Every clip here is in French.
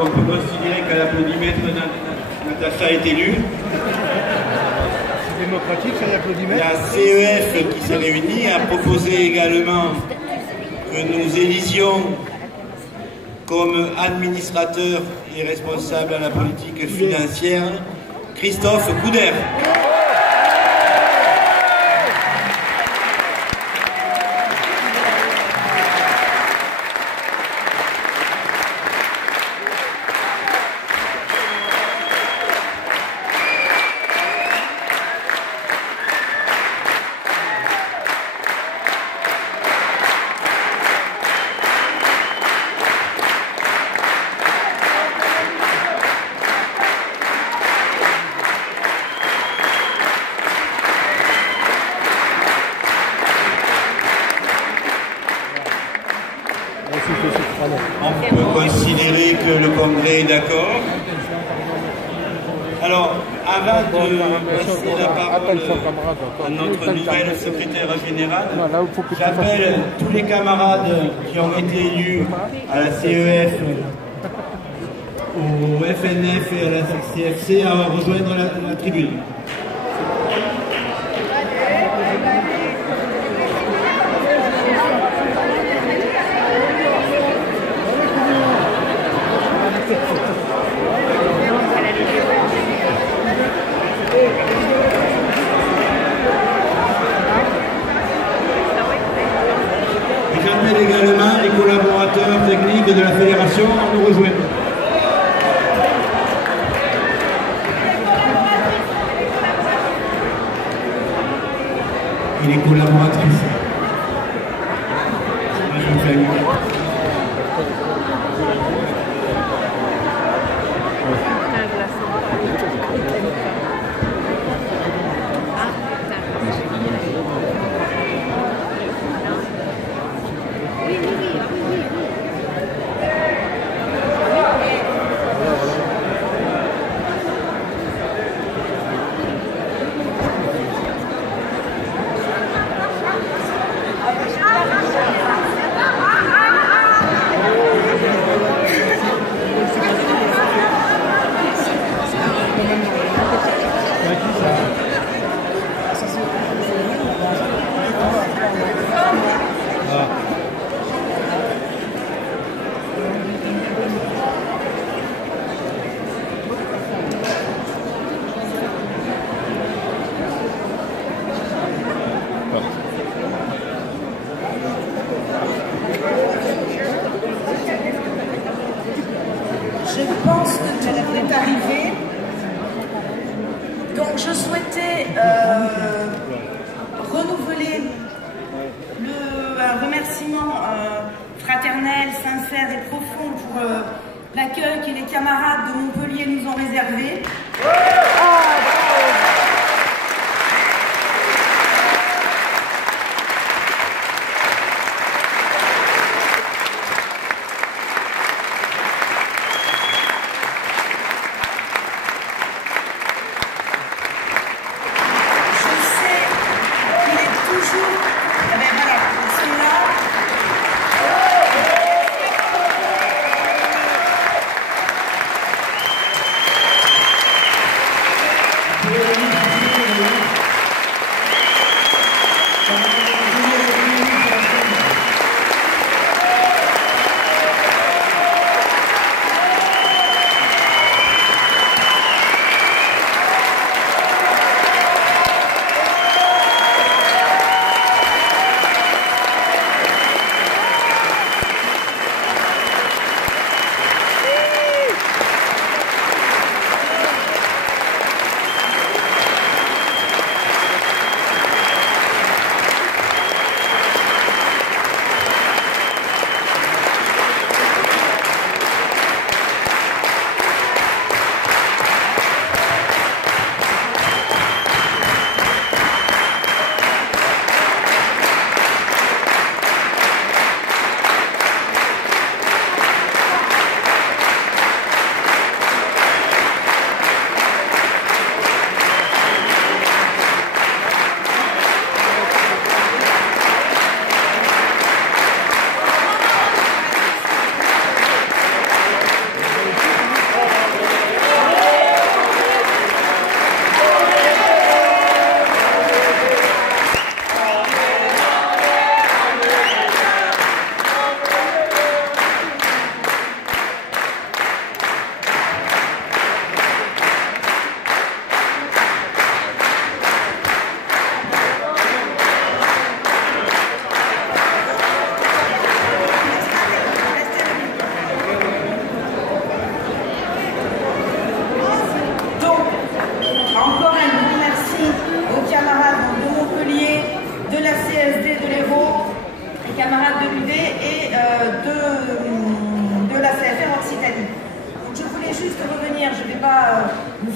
on peut considérer qu'à l'applaudimètre, Natacha est élue. C'est démocratique, c'est l'applaudimètre. La CEF qui s'est réunie a proposé également que nous élisions comme administrateur et responsable à la politique financière Christophe Couder. On peut considérer que le Congrès est d'accord. Alors, avant de passer la parole à notre nouvelle secrétaire générale, j'appelle tous les camarades qui ont été élus à la CEF, au FNF et à la CFC à rejoindre la tribune. J'appelle également les collaborateurs techniques de la fédération à nous rejoindre. Et les collaboratrices. Je pense que tout est arrivé. Donc je souhaitais renouveler un remerciement fraternel, sincère et profond pour l'accueil que les camarades de Montpellier nous ont réservé.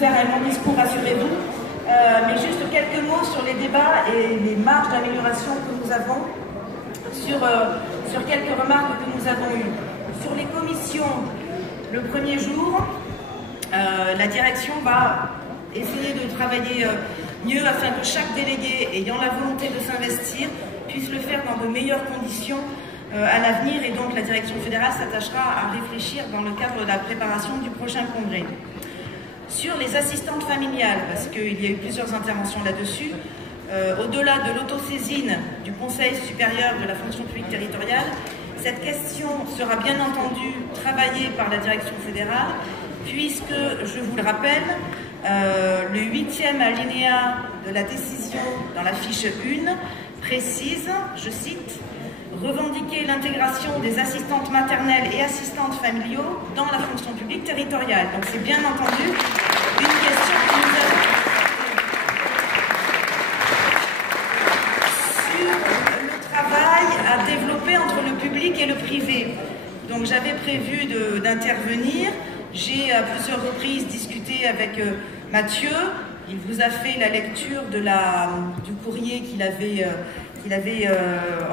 faire un long discours, rassurez-vous. Mais juste quelques mots sur les débats et les marges d'amélioration que nous avons, sur quelques remarques que nous avons eues. Sur les commissions, le premier jour, la direction va essayer de travailler mieux afin que chaque délégué ayant la volonté de s'investir puisse le faire dans de meilleures conditions à l'avenir, et donc la direction fédérale s'attachera à réfléchir dans le cadre de la préparation du prochain congrès. Sur les assistantes familiales, parce qu'il y a eu plusieurs interventions là-dessus, au-delà de l'autosaisine du Conseil supérieur de la fonction publique territoriale, cette question sera bien entendu travaillée par la direction fédérale, puisque, je vous le rappelle, le 8e alinéa de la décision dans la fiche 1 précise, je cite, « Revendiquer l'intégration des assistantes maternelles et assistantes familiaux dans la fonction publique territoriale ». Donc c'est bien entendu une question que nous avons. Sur le travail à développer entre le public et le privé. Donc j'avais prévu d'intervenir. J'ai à plusieurs reprises discuté avec Mathieu. Il vous a fait la lecture du courrier qu'il avait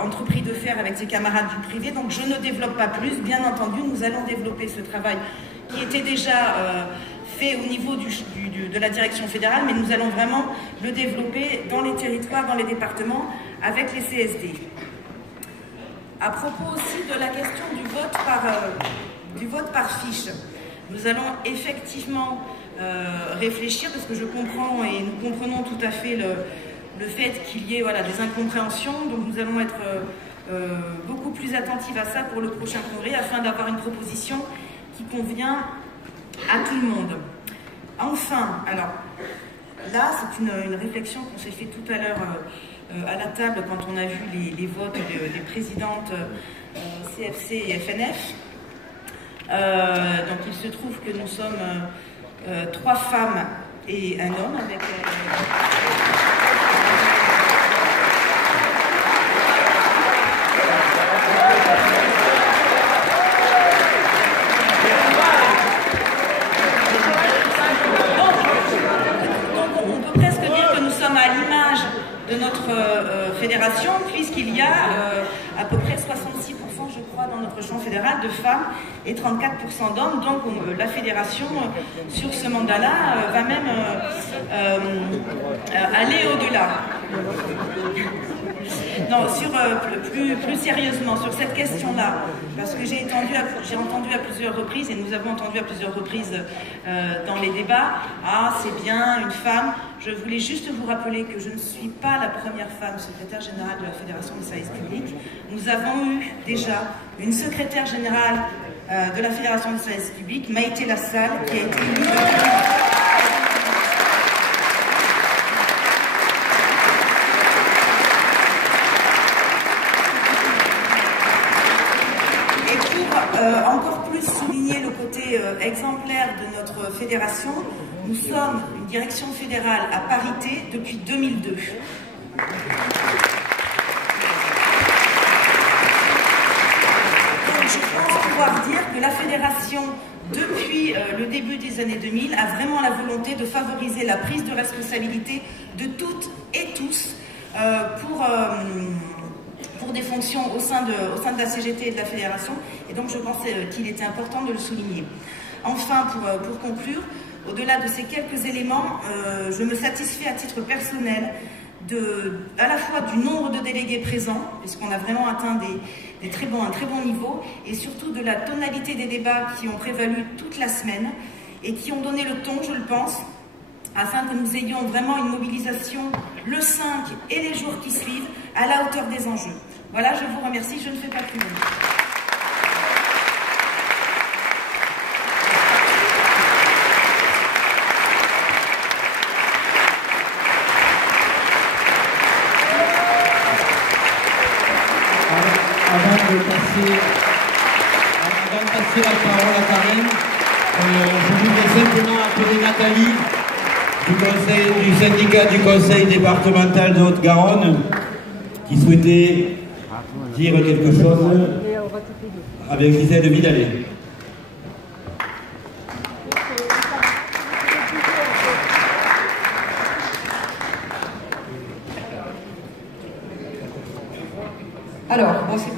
entrepris de faire avec ses camarades du privé. Donc je ne développe pas plus. Bien entendu, nous allons développer ce travail qui était déjà fait au niveau de la direction fédérale, mais nous allons vraiment le développer dans les territoires, dans les départements, avec les CSD. À propos aussi de la question du vote par fiche, nous allons effectivement réfléchir, parce que je comprends et nous comprenons tout à fait le fait qu'il y ait des incompréhensions, donc nous allons être beaucoup plus attentifs à ça pour le prochain congrès, afin d'avoir une proposition qui convient à tout le monde. Enfin, alors là c'est une réflexion qu'on s'est fait tout à l'heure à la table quand on a vu les votes des présidentes CFC et FNF. Donc il se trouve que nous sommes 3 femmes et un homme avec... de notre fédération, puisqu'il y a à peu près 66%, je crois, dans notre champ fédéral de femmes et 34% d'hommes. Donc la fédération, sur ce mandat-là, va même aller au-delà. Non, plus sérieusement, sur cette question-là, parce que j'ai entendu à plusieurs reprises, et nous avons entendu à plusieurs reprises dans les débats, « Ah, c'est bien, une femme ». Je voulais juste vous rappeler que je ne suis pas la première femme secrétaire générale de la Fédération des services publics. Nous avons eu déjà une secrétaire générale de la Fédération des services publics, Maïté Lassalle, qui a été élue encore plus souligner le côté exemplaire de notre fédération. Nous sommes une direction fédérale à parité depuis 2002. Donc je pense pouvoir dire que la fédération, depuis le début des années 2000, a vraiment la volonté de favoriser la prise de responsabilité de toutes et tous pour des fonctions au sein de la CGT et de la fédération, et donc je pense qu'il était important de le souligner. Enfin, pour conclure, au-delà de ces quelques éléments, je me satisfais à titre personnel à la fois du nombre de délégués présents, puisqu'on a vraiment atteint un très bon niveau, et surtout de la tonalité des débats qui ont prévalu toute la semaine, et qui ont donné le ton, je le pense, afin que nous ayons vraiment une mobilisation le 5 et les jours qui suivent à la hauteur des enjeux. Voilà, je vous remercie, je ne fais pas plus long. Avant de passer la parole à Karen, je voudrais simplement appeler Nathalie du syndicat du conseil départemental de Haute-Garonne qui souhaitait dire quelque chose avec Gisèle Vidalé.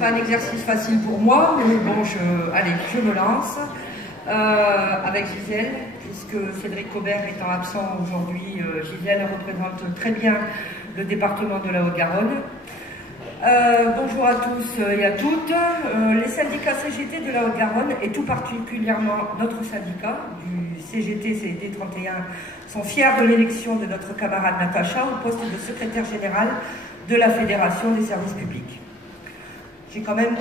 pas un exercice facile pour moi, mais bon, allez, je me lance avec Gisèle, puisque Cédric Cobert étant absent aujourd'hui, Gisèle représente très bien le département de la Haute-Garonne. Bonjour à tous et à toutes. Les syndicats CGT de la Haute-Garonne, et tout particulièrement notre syndicat du CGT-CED 31, sont fiers de l'élection de notre camarade Natacha au poste de secrétaire général de la Fédération des services publics. J'ai quand même,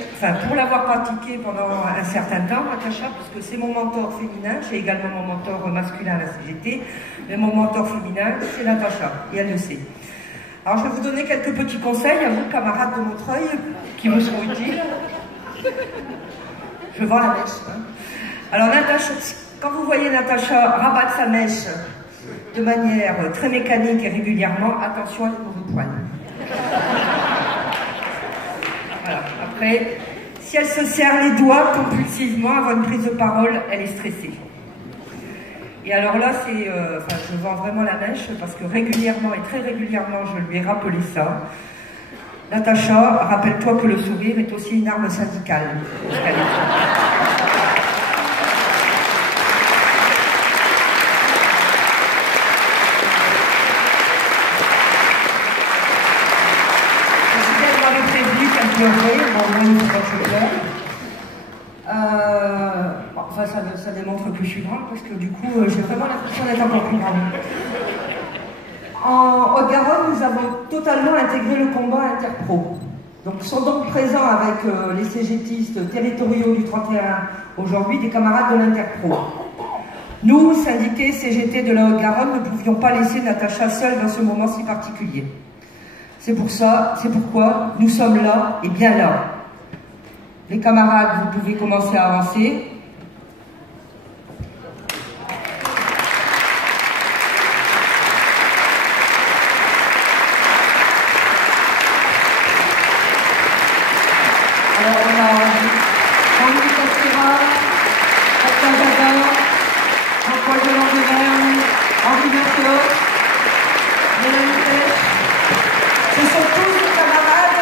pour l'avoir pratiqué pendant un certain temps, Natacha, puisque c'est mon mentor féminin, j'ai également mon mentor masculin à la CGT, mais mon mentor féminin, c'est Natacha, et elle le sait. Alors je vais vous donner quelques petits conseils à vous, camarades de Montreuil, qui vous seront utiles. Je vends la mèche. Hein. Alors Natacha, quand vous voyez Natacha rabattre sa mèche de manière très mécanique et régulièrement, attention à une mauvaise poigne. Voilà. Après, si elle se serre les doigts compulsivement avant une prise de parole, elle est stressée. Et alors là, c'est, je vends vraiment la mèche parce que régulièrement et très régulièrement, je lui ai rappelé ça. Natacha, rappelle-toi que le sourire est aussi une arme syndicale. Elle m'avait prévenu qu'elle pleurait, bon, moi, il ne faut pas que je pleure. Ça démontre que je suis grande parce que du coup, j'ai vraiment l'impression d'être encore plus grande. En Haute-Garonne, nous avons totalement intégré le combat interpro. Donc, sont donc présents avec les CGTistes territoriaux du 31 aujourd'hui des camarades de l'Interpro. Nous, syndiqués CGT de la Haute-Garonne, ne pouvions pas laisser Natacha seule dans ce moment si particulier. C'est pourquoi nous sommes là et bien là. Les camarades, vous pouvez commencer à avancer. Alors on a Henri Castera, Pascal Jadin, Jean-Paul Delors-de-Verne, Henri Berthaud, Mélanie Pêche. Ce sont tous les camarades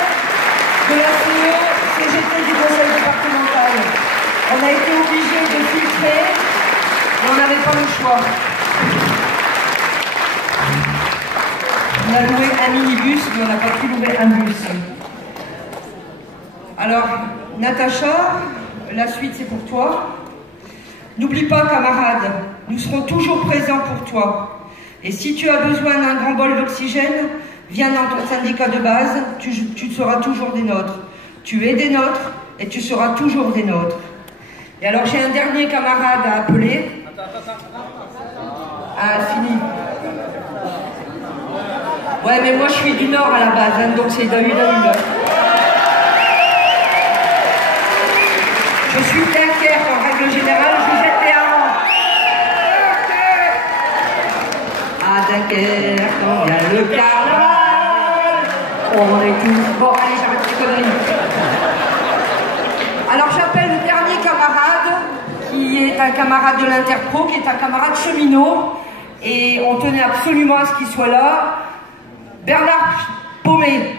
de la CEO CGT du conseil départemental. On a été obligé de filtrer, mais on n'avait pas le choix. On a loué un minibus, mais on n'a pas pu louer un bus. Alors, Natacha, la suite c'est pour toi. N'oublie pas, camarade, nous serons toujours présents pour toi. Et si tu as besoin d'un grand bol d'oxygène, viens dans ton syndicat de base, tu seras toujours des nôtres. Tu es des nôtres et tu seras toujours des nôtres. Et alors j'ai un dernier camarade à appeler. Ah, fini. Ouais, mais moi je suis du Nord à la base, hein, donc c'est David David. Je suis Dunkerque en règle générale, je vous êtes les harengs. À Dunkerque, quand vient le carnaval, on est tous... Bon, allez, j'arrête ces conneries. Alors j'appelle le dernier camarade, qui est un camarade de l'Interpro, qui est un camarade cheminot, et on tenait absolument à ce qu'il soit là, Bernard Paumé.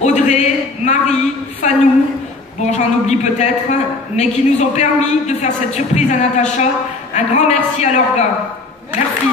Audrey, Marie, Fanou, bon j'en oublie peut-être, mais qui nous ont permis de faire cette surprise à Natacha. Un grand merci à leurs gars. Merci.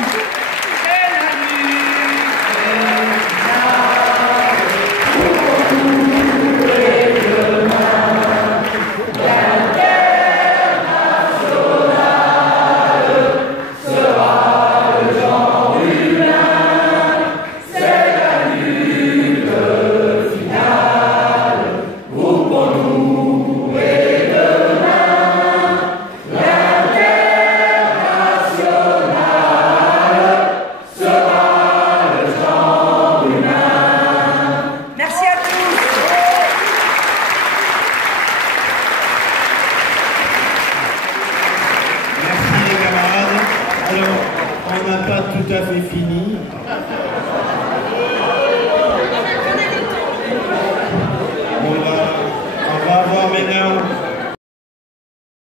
On va avoir maintenant